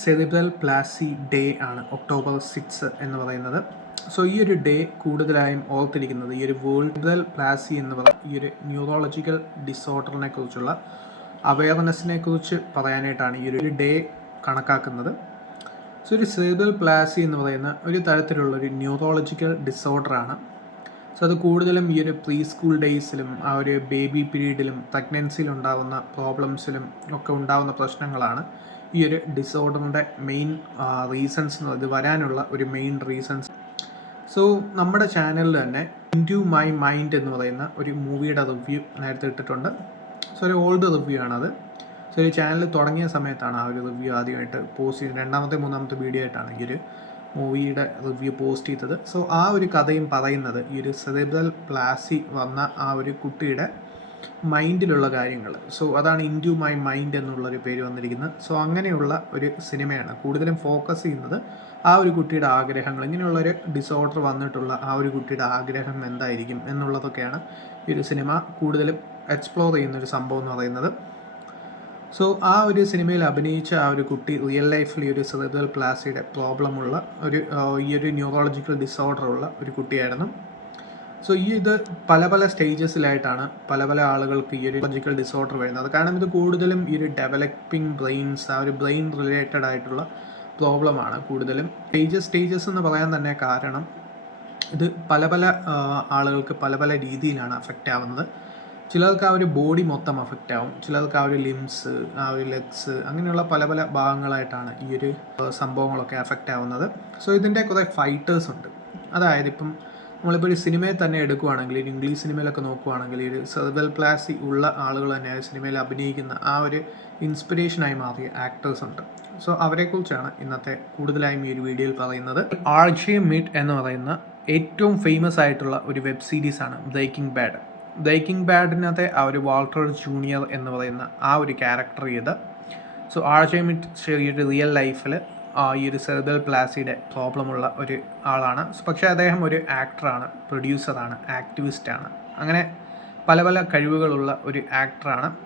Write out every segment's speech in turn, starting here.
Cerebral palsy day ആണ് October six എന്ന് പറയുന്നത്. സോ ഈ ഒരു ഡേ കൂടുതലായും ഓർത്തിരിക്കുന്നത് ഈ ഒരു വേൾഡൽ പ്ലാസി എന്ന് പറയുന്ന ഈ ഒരു ന്യൂറോളജിക്കൽ ഡിസോർഡറിനെ കുറിച്ചുള്ള അവയർനെസ്സിനെ കുറിച്ച് പറയാനായിട്ടാണ് ഈ ഒരു ഡേ കണക്കാക്കുന്നത്. സോ ഒരു സെറിബ്രൽ പ്ലാസി എന്ന് പറയുന്ന ഒരു തരത്തിലുള്ള ഒരു ന്യൂറോളജിക്കൽ ഡിസോർഡറാണ് സോ അത് കൂടുതലും ഈ ഒരു പ്രീ സ്കൂൾ ഡേയ്സിലും ആ ഒരു ബേബി പീരീഡിലും പ്രഗ്നൻസിയിൽ ഉണ്ടാകുന്ന പ്രോബ്ലംസിലും ഒക്കെ ഉണ്ടാകുന്ന പ്രശ്നങ്ങളാണ്. ഈ ഒരു ഡിസോർഡറിന്റെ മെയിൻ റീസൺസ് ഇത് വരാനുള്ള ഒരു മെയിൻ റീസൺസ് സോ നമ്മുടെ ചാനലിൽ തന്നെ ഇന്റു മൈ മൈൻഡ് എന്ന് പറയുന്ന ഒരു മൂവിയുടെ റിവ്യൂ നേരത്തെ ഇട്ടിട്ടുണ്ട്. സോ ഒരു ഓൾഡ് റിവ്യൂ ആണത്. സോ ഒരു ചാനൽ തുടങ്ങിയ സമയത്താണ് ആ ഒരു റിവ്യൂ ആദ്യമായിട്ട് പോസ്റ്റ് ചെയ്തത് രണ്ടാമത്തെ മൂന്നാമത്തെ വീഡിയോ ആയിട്ടാണ് ഈ ഒരു മൂവിയുടെ റിവ്യൂ പോസ്റ്റ് ചെയ്തത്. സോ ആ ഒരു കഥയും പറയുന്നത് ഈ ഒരു സെറിബ്രൽ പ്ലാസി വന്ന ആ ഒരു കുട്ടിയുടെ മൈൻഡിലുള്ള കാര്യങ്ങൾ സോ അതാണ് ഇൻ മൈ മൈൻഡ് എന്നുള്ളൊരു പേര് വന്നിരിക്കുന്നത്. സോ അങ്ങനെയുള്ള ഒരു സിനിമയാണ് കൂടുതലും ഫോക്കസ് ചെയ്യുന്നത്. ആ ഒരു കുട്ടിയുടെ ആഗ്രഹങ്ങൾ ഇങ്ങനെയുള്ളൊരു ഡിസോർഡർ വന്നിട്ടുള്ള ആ ഒരു കുട്ടിയുടെ ആഗ്രഹം എന്തായിരിക്കും എന്നുള്ളതൊക്കെയാണ് ഈ ഒരു സിനിമ കൂടുതലും എക്സ്പ്ലോർ ചെയ്യുന്ന ഒരു സംഭവം എന്ന് പറയുന്നത്. സോ ആ ഒരു സിനിമയിൽ അഭിനയിച്ച ആ ഒരു കുട്ടി റിയൽ ലൈഫിൽ ഈ ഒരു സെറിബ്രൽ പ്ലാസിയുടെ പ്രോബ്ലമുള്ള ഒരു ഈ ഒരു ന്യൂറോളജിക്കൽ ഡിസോർഡർ ഉള്ള ഒരു കുട്ടിയായിരുന്നു. സോ ഈ ഇത് പല പല സ്റ്റേജസിലായിട്ടാണ് പല പല ആളുകൾക്ക് ഈ ഒരു ലോജിക്കൽ ഡിസോർഡർ വരുന്നത്. കാരണം ഇത് കൂടുതലും ഈ ഒരു ഡെവലപ്പിംഗ് ബ്രെയിൻസ് ആ ഒരു ബ്രെയിൻ റിലേറ്റഡ് ആയിട്ടുള്ള പ്രോബ്ലമാണ് കൂടുതലും. സ്റ്റേജസ് സ്റ്റേജസ് എന്ന് പറയാൻ തന്നെ കാരണം ഇത് പല പല ആളുകൾക്ക് പല പല രീതിയിലാണ് അഫക്റ്റ് ആവുന്നത്. ചിലർക്ക് ആ ഒരു ബോഡി മൊത്തം അഫക്റ്റ് ആവും. ചിലർക്ക് ആ ഒരു ലിംസ് ആ ഒരു ലെഗ്സ് അങ്ങനെയുള്ള പല പല ഭാഗങ്ങളായിട്ടാണ് ഈ ഒരു സംഭവങ്ങളൊക്കെ അഫക്റ്റ് ആവുന്നത്. സോ ഇതിന്റെ കുറേ ഫൈറ്റേഴ്സ് ഉണ്ട്. അതായത് ഇപ്പം നമ്മളിപ്പോൾ ഒരു സിനിമയെ തന്നെ എടുക്കുവാണെങ്കിൽ ഒരു ഇംഗ്ലീഷ് സിനിമയിലൊക്കെ നോക്കുവാണെങ്കിൽ ഒരു സെർവൽ പ്ലാസി ഉള്ള ആളുകൾ തന്നെ സിനിമയിൽ അഭിനയിക്കുന്ന ആ ഒരു ഇൻസ്പിറേഷനായി മാറിയ ആക്ടേഴ്സ് ഉണ്ട്. സോ അവരെക്കുറിച്ചാണ് ഇന്നത്തെ കൂടുതലായും ഈ ഒരു വീഡിയോയിൽ പറയുന്നത്. ആർ ജെ മീറ്റ് എന്ന് പറയുന്ന ഏറ്റവും ഫേമസ് ആയിട്ടുള്ള ഒരു വെബ് സീരീസാണ് ബ്രേക്കിംഗ് ബാഡ് ബ്രേക്കിംഗ് ബാഡിനകത്തെ ആ ഒരു വാൾട്ടർ ജൂനിയർ എന്ന് പറയുന്ന ആ ഒരു ക്യാരക്ടർ ചെയ്ത് സോ ആർ ജെ മിറ്റ് ഒരു റിയൽ ലൈഫിൽ ഈ ഒരു സെർബൽ പ്ലാസിയുടെ പ്രോബ്ലമുള്ള ഒരു ആളാണ്. പക്ഷേ അദ്ദേഹം ഒരു ആക്ടറാണ് പ്രൊഡ്യൂസറാണ് ആക്ടിവിസ്റ്റാണ്. അങ്ങനെ പല പല കഴിവുകളുള്ള ഒരു ആക്ടറാണ്.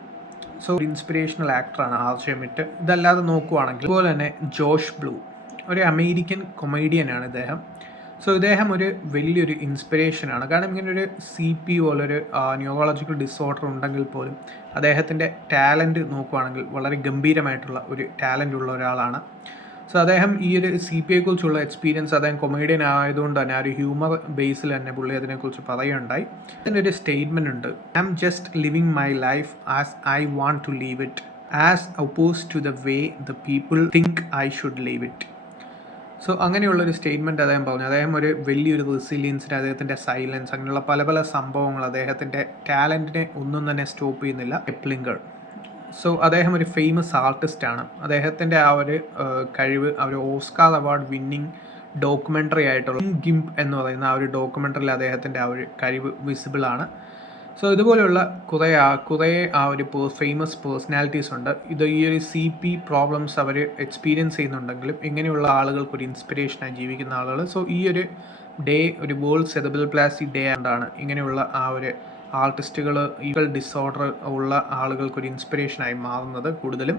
സോ ഇൻസ്പിറേഷണൽ ആക്ടറാണ് ആർഷമിറ്റ് ഇതല്ലാതെ നോക്കുവാണെങ്കിൽ അതുപോലെ തന്നെ ജോഷ് ബ്ലൂ ഒരു അമേരിക്കൻ കൊമേഡിയനാണ് ഇദ്ദേഹം. സോ ഇദ്ദേഹം ഒരു വലിയൊരു ഇൻസ്പിറേഷനാണ്. കാരണം ഇങ്ങനെ ഒരു സി പി പോലൊരു ന്യൂറോളജിക്കൽ ഡിസോർഡർ ഉണ്ടെങ്കിൽ പോലും അദ്ദേഹത്തിന്റെ ടാലന്റ് നോക്കുവാണെങ്കിൽ വളരെ ഗംഭീരമായിട്ടുള്ള ഒരു ടാലന്റ് ഉള്ള ഒരാളാണ്. സോ അദ്ദേഹം ഈ ഒരു സി പി ഐയെക്കുറിച്ചുള്ള എക്സ്പീരിയൻസ് അദ്ദേഹം കൊമേഡിയൻ ആയതുകൊണ്ട് തന്നെ ആ ഒരു ഹ്യൂമർ ബേസിൽ തന്നെ പുള്ളി അതിനെക്കുറിച്ച് പറയുകയുണ്ടായി. അതിന്റെ ഒരു സ്റ്റേറ്റ്മെന്റ് ഉണ്ട്. I am just living my life as I want to live it as opposed to the way the people think I should live it so അങ്ങനെയുള്ളൊരു സ്റ്റേറ്റ്മെന്റ് അദ്ദേഹം പറഞ്ഞു. അദ്ദേഹം ഒരു വലിയൊരു റെസിലിയൻസിന് അദ്ദേഹത്തിന്റെ സൈലൻസ് അങ്ങനെയുള്ള പല പല സംഭവങ്ങൾ അദ്ദേഹത്തിന്റെ ടാലന്റിനെ ഒന്നും തന്നെ സ്റ്റോപ്പ് ചെയ്യുന്നില്ല. എപ്ലിങ്കർ സോ അദ്ദേഹം ഒരു ഫേമസ് ആർട്ടിസ്റ്റാണ് അദ്ദേഹത്തിന്റെ ആ ഒരു കഴിവ് ഒരു ഓസ്കാർ അവാർഡ് വിന്നിങ് ഡോക്യുമെന്ററി ആയിട്ടുള്ള ഗിംപ് എന്ന് പറയുന്ന ആ ഒരു ഡോക്യുമെന്ററിയിൽ അദ്ദേഹത്തിന്റെ ആ ഒരു കഴിവ് വിസിബിൾ ആണ്. സോ ഇതുപോലെയുള്ള കുറേ ആ കുറേ ആ ഒരു ഫേമസ് പേഴ്സണാലിറ്റീസ് ഉണ്ട്. ഇത് ഈ ഒരു സി പി പ്രോബ്ലംസ് അവർ എക്സ്പീരിയൻസ് ചെയ്യുന്നുണ്ടെങ്കിലും ഇങ്ങനെയുള്ള ആളുകൾക്ക് ഒരു ഇൻസ്പിറേഷനായി ജീവിക്കുന്ന ആളുകൾ സോ ഈ ഒരു ഡേ ഒരു വേൾഡ് സെറിബിൾ പ്ലാസ്റ്റിക് ഡേ ആണ്ടാണ് ഇങ്ങനെയുള്ള ആ ഒരു ആർട്ടിസ്റ്റുകൾ ഈ ഡിസോർഡർ ഉള്ള ആളുകൾക്ക് ഒരു ഇൻസ്പിറേഷനായി മാറുന്നത് കൂടുതലും